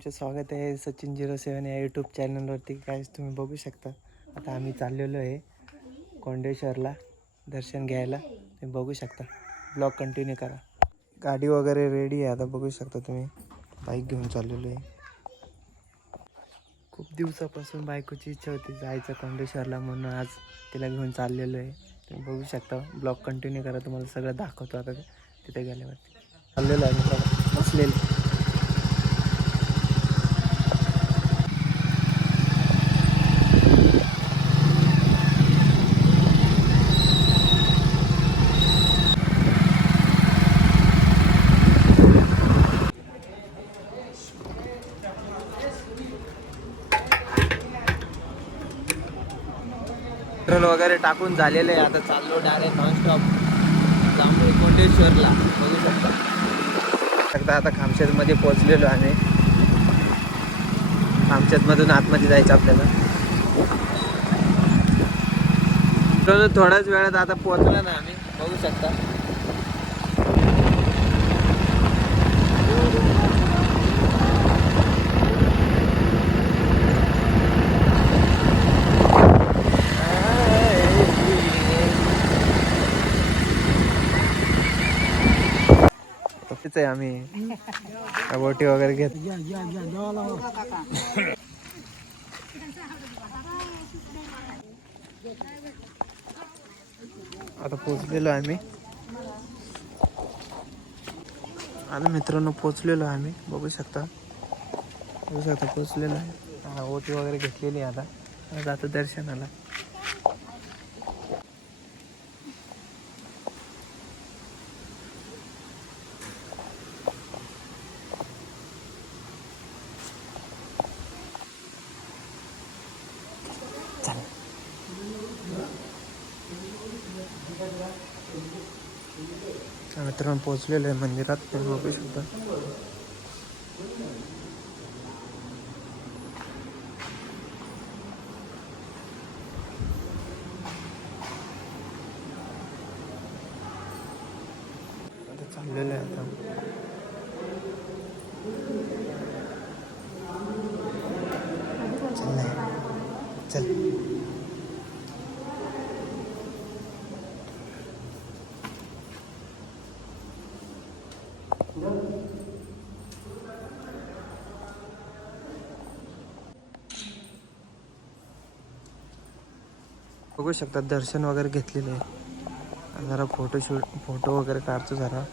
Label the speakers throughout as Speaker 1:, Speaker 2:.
Speaker 1: तुमचं स्वागत आहे सचिन झिरो सेवन या यूट्यूब चॅनलवरती काय तुम्ही बघू शकता. आता आम्ही चाललेलो आहे कोंडेश्वरला दर्शन घ्यायला. तुम्ही बघू शकता. ब्लॉग कंटिन्यू करा. गाडी वगैरे रेडी आहे. आता बघू शकता तुम्ही. बाईक घेऊन चाललेलो आहे. खूप दिवसापासून बायकोची इच्छा होती जायचं कोंडेश्वरला म्हणून आज तिला घेऊन चाललेलो आहे. तुम्ही बघू शकता. ब्लॉग कंटिन्यू करा. तुम्हाला सगळं दाखवतो आता. तिथे गेल्यावरती. चाललेलो आहे. बसलेलं. पेट्रोल वगैरे टाकून झालेलं आहे. आता चाललो डायरेक्ट नॉनस्टॉप जांभूळ कोंडेश्वरला. बघू शकता. शकता आता खामशेतमध्ये पोहोचलेलो आम्ही. खामशेतमधून आतमध्ये जायचं आपल्याला. थोड्याच वेळात आता पोचलं ना आम्ही. बघू शकता. तसेच आहे आम्ही. बोटी वगैरे घेत आता पोचलेलो आहे आम्ही. आता मित्रांनो पोचलेलो आम्ही. बघू शकता. बघू शकता पोचलेलो आहे. ओटी वगैरे घेतलेली आता. आज आता दर्शनाला तर मित्रांनो पोचलेलो आहे मंदिरात तुम्ही बघू शकता आता चाललेलं आहे आता. चल चल. बघू शकता दर्शन वगैरे घेतलेले आहे जरा फोटोशूट फोटो वगैरे काढतो जरा.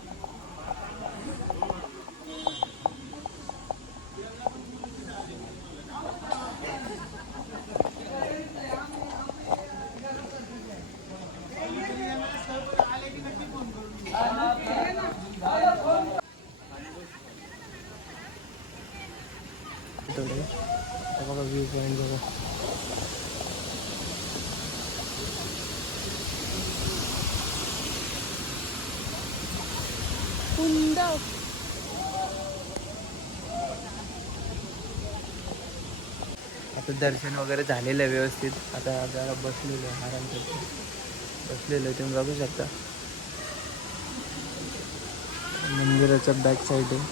Speaker 1: बघा व्ह्यू पॉईंट बघा.
Speaker 2: कुंड.
Speaker 1: आता दर्शन वगैरे झालेलं आहे व्यवस्थित. आता जरा बसलेलो आहे आराम करतो. बसलेलो आहे तुम्ही बघू शकता. मंदिराच्या बॅक साईड आहे.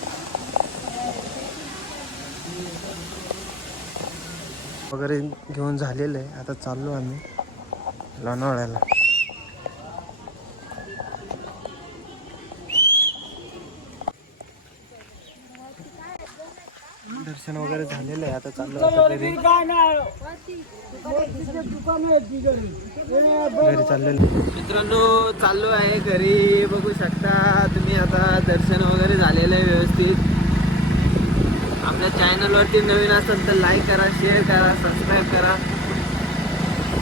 Speaker 1: वगैरे घेऊन झालेलं आहे. आता चाललो आम्ही लोणावळ्याला. दर्शन वगैरे झालेलं आहे आता चाललो घरी चाललेलो. मित्रांनो चाललो आहे घरी बघू शकता तुम्ही आता दर्शन वगैरे झालेलं आहे व्यवस्थित. आपल्या चॅनलवरती नवीन असेल तर लाईक करा शेअर करा सबस्क्राईब करा.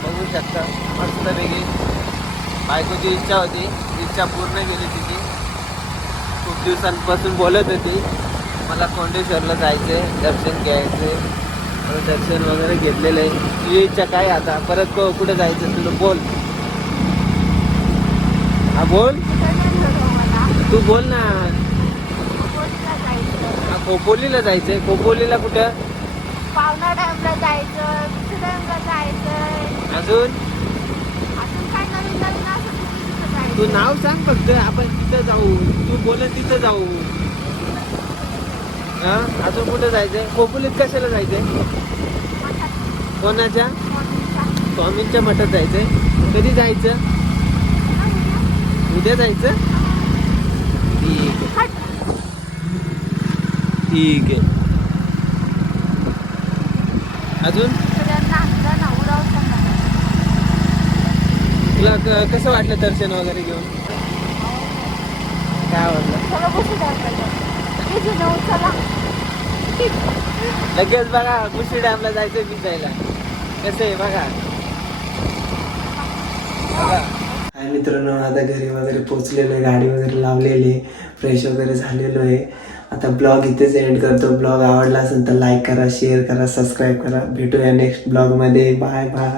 Speaker 1: बघू शकता मस्तपैकी बायकोची इच्छा होती इच्छा पूर्ण केली तिची. खूप दिवसांपासून बोलत होती. मला कोंडेश्वरला जायचे दर्शन घ्यायचे दर्शन वगैरे घेतलेलं आहे. तुझी इच्छा काय आता? परत कुठे जायचं तुला? बोल. हा बोल. तू बोल ना. हा, खोपोलीला जायचंय. खोपोलीला कुठं?
Speaker 2: पावना डॅमला जायचं जायचं.
Speaker 1: अजून? तू नाव सांग फक्त. आपण तिथं जाऊ. तू बोल तिथं जाऊ. हा? अजून कुठं जायचंय? कोपुलीत कशाला जायचंय? कोणाच्या? स्वामींच्या मठात जायचंय. कधी जायचं? उद्या जायचं? ठीक आहे. ठीक आहे. अजून? तुला क- कसं वाटलं दर्शन वगैरे घेऊन? काय वाटलं? लगेच बघा मुशी डॅमला जायचं भिजायला. कसं आहे बघा. हाय मित्रांनो आता घरी वगैरे पोचलेलो आहे गाडी वगैरे लावलेली आहे फ्रेश वगैरे झालेलो आहे. आता ब्लॉग इथेच एंड करतो. ब्लॉग आवडला असेल तर लाईक करा शेअर करा सबस्क्राईब करा. भेटूया नेक्स्ट ब्लॉगमध्ये. Bye bye